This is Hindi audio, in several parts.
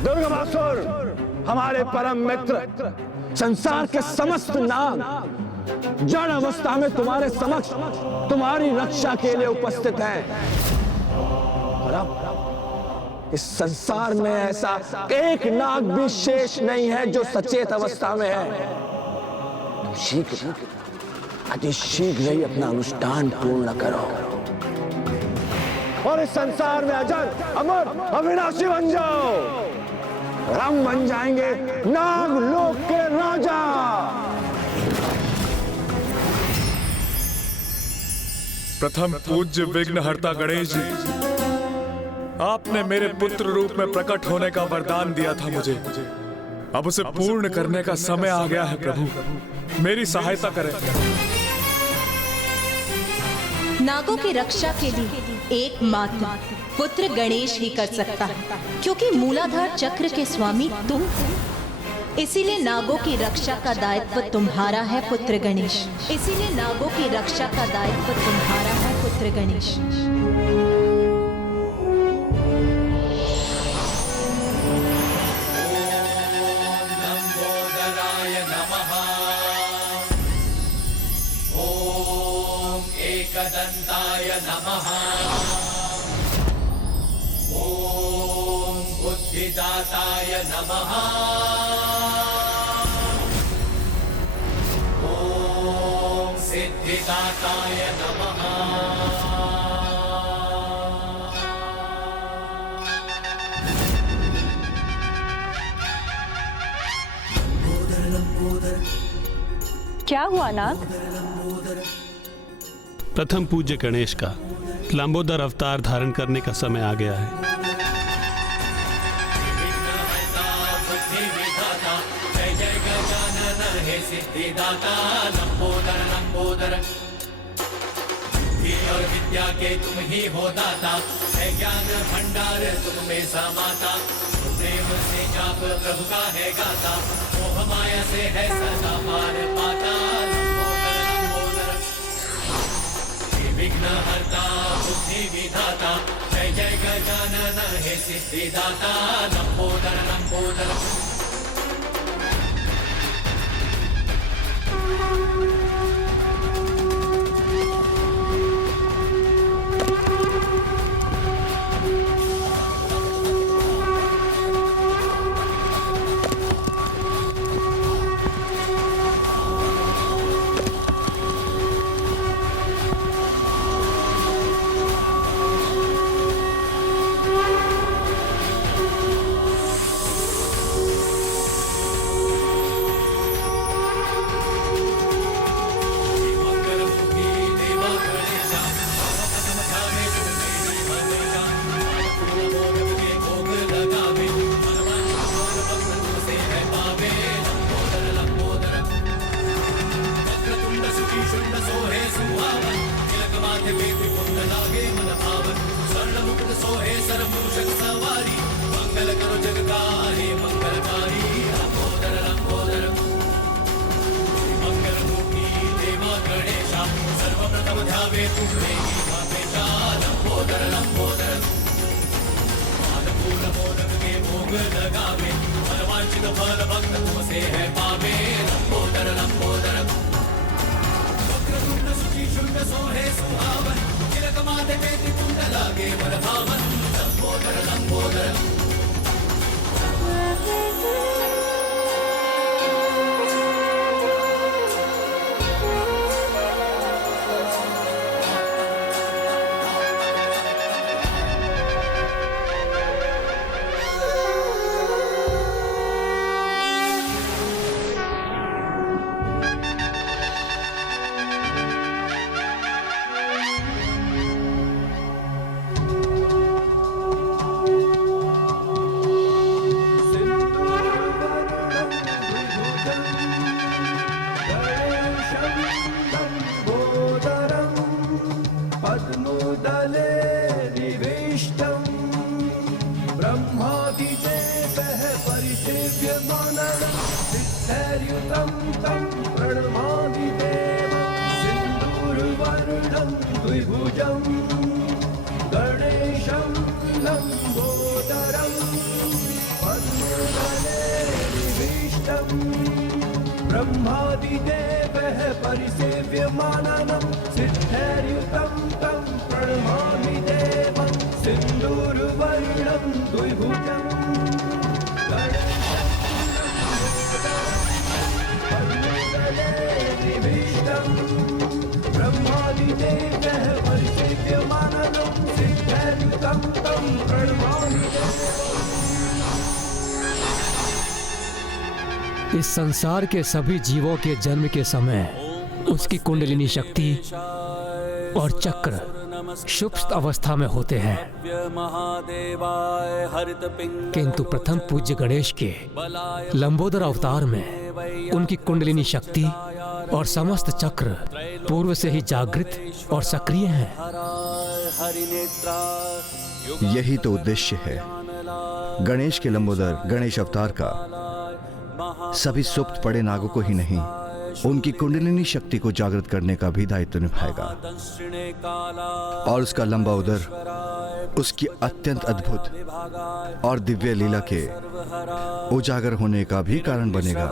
दुर्गमासुर, हमारे परम मित्र, संसार के समस्त नाग जड़ अवस्था में तुम्हारे समक्ष तुम्हारी रक्षा के लिए उपस्थित हैं। और अब इस संसार में ऐसा एक नाग भी शेष नहीं है जो सचेत अवस्था में है। तुम शीघ्र, अति शीघ्र ही अपना अनुष्ठान पूर्ण करो और इस संसार में अजर, अमर, अविनाशी बन जाओ। और हम बन जाएंगे नागलोक के राजा। प्रथम पूज्य विघ्नहर्ता गणेश जी, आपने मेरे पुत्र रूप में प्रकट होने का वरदान दिया था मुझे। अब उसे पूर्ण करने का समय आ गया है प्रभु, मेरी सहायता करें। नागों की रक्षा के लिए एकमात्र पुत्र गणेश ही कर सकता है, क्योंकि मूलाधार चक्र के स्वामी तुम हो। इसीलिए नागों की रक्षा का दायित्व तुम्हारा है पुत्र गणेश। इसीलिए नागों की रक्षा का दायित्व तुम्हारा है पुत्र गणेश। एकदंताय नमः। ओम बुद्धिदाताय नमः। ओम सिद्धिदाताय नमः। क्या हुआ नाग? प्रथम पूज्य गणेश का लंबोदर अवतार धारण करने का समय आ गया है। जय जय गजानन हे सिद्धिदाता लंबोदर लंबोदर। बुद्धि और विद्या के तुम ही हो दाता, है ज्ञान भंडार तुम में समाता। प्रेम से जाप प्रभु का है गाता, मोह माया से है सदा पार पाता। विघ्नहर्ता बुद्धि विधाता, जय जय गजानन हे सिद्धिदाता लंबोदर लंबोदर। गणेशं लंबोदरं ब्रह्मादिदेवः परिसेव्यमाननं सिद्धैर्युतं तं प्रणमामि देवं सिन्दूरवर्णं द्विभुजम् ब्रह्मादिदेवः परिसेव्यमाननं सिद्धैर्युतं तं प्रणमामि इस संसार के सभी जीवों के जन्म के समय उसकी कुंडलिनी शक्ति और चक्र सुप्त अवस्था में होते हैं, किंतु प्रथम पूज्य गणेश के लंबोदर अवतार में उनकी कुंडलिनी शक्ति और समस्त चक्र पूर्व से ही जागृत और सक्रिय हैं। यही तो उद्देश्य है गणेश के लंबोदर गणेश अवतार का। सभी सुप्त पड़े नागों को ही नहीं, उनकी कुंडलिनी शक्ति को जागृत करने का भी दायित्व निभाएगा और उसका लंबा उदर उसकी अत्यंत अद्भुत और दिव्य लीला के उजागर होने का भी कारण बनेगा।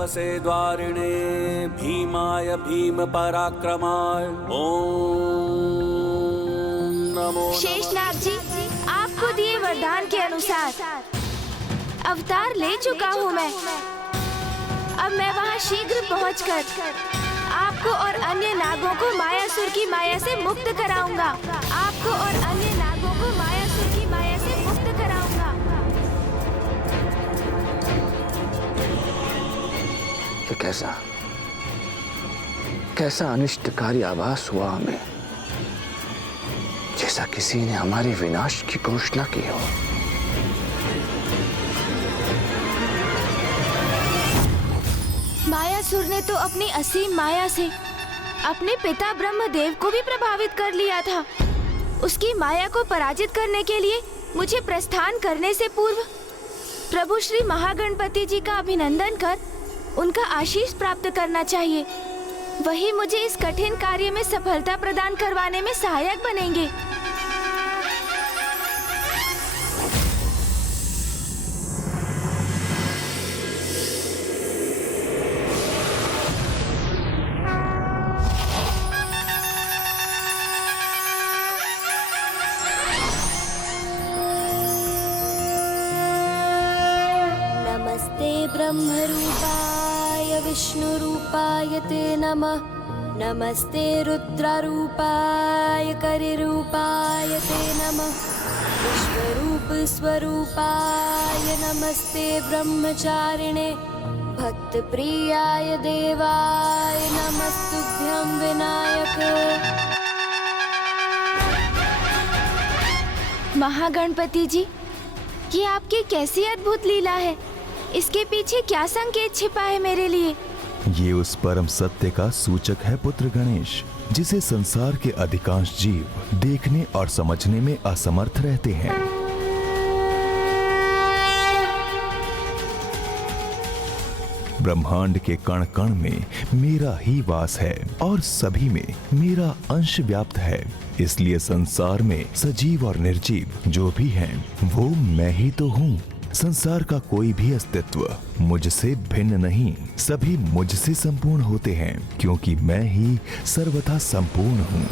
भीमाय भीम पराक्रमाय शेषनाग जी, आपको दिए वरदान के अनुसार अवतार ले चुका हूँ मैं। अब मैं वहाँ शीघ्र पहुँचकर आपको और अन्य नागों को मायासुर की माया से मुक्त कराऊंगा। आपको और अन्य नागों को मायासुर की माया से मुक्त कराऊंगा। ये कैसा अनिष्टकारी आभास हुआ हमें, जैसा किसी ने हमारे विनाश की घोषणा की हो। मायासुर ने तो अपनी असीम माया से अपने पिता ब्रह्मदेव को भी प्रभावित कर लिया था। उसकी माया को पराजित करने के लिए मुझे प्रस्थान करने से पूर्व प्रभु श्री महागणपति जी का अभिनंदन कर उनका आशीष प्राप्त करना चाहिए। वही मुझे इस कठिन कार्य में सफलता प्रदान करवाने में सहायक बनेंगे। ब्रह्मरूपाय विष्णुरूपाय ते नमः। नमस्ते रुद्ररूपाय करिरूपाय ते नमः। विश्वरूप स्वरूपाय नमस्ते ब्रह्मचारिणे। भक्तप्रियाय देवाय नमस्तुभ्यं विनायक। महागणपति जी, ये आपकी कैसी अद्भुत लीला है। इसके पीछे क्या संकेत छिपा है मेरे लिए? ये उस परम सत्य का सूचक है पुत्र गणेश, जिसे संसार के अधिकांश जीव देखने और समझने में असमर्थ रहते हैं। ब्रह्मांड के कण कण में मेरा ही वास है और सभी में मेरा अंश व्याप्त है। इसलिए संसार में सजीव और निर्जीव जो भी हैं, वो मैं ही तो हूँ। संसार का कोई भी अस्तित्व मुझसे भिन्न नहीं, सभी मुझसे संपूर्ण होते हैं, क्योंकि मैं ही सर्वथा संपूर्ण हूँ,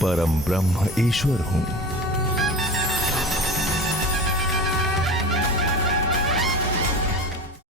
परम ब्रह्म ईश्वर हूँ।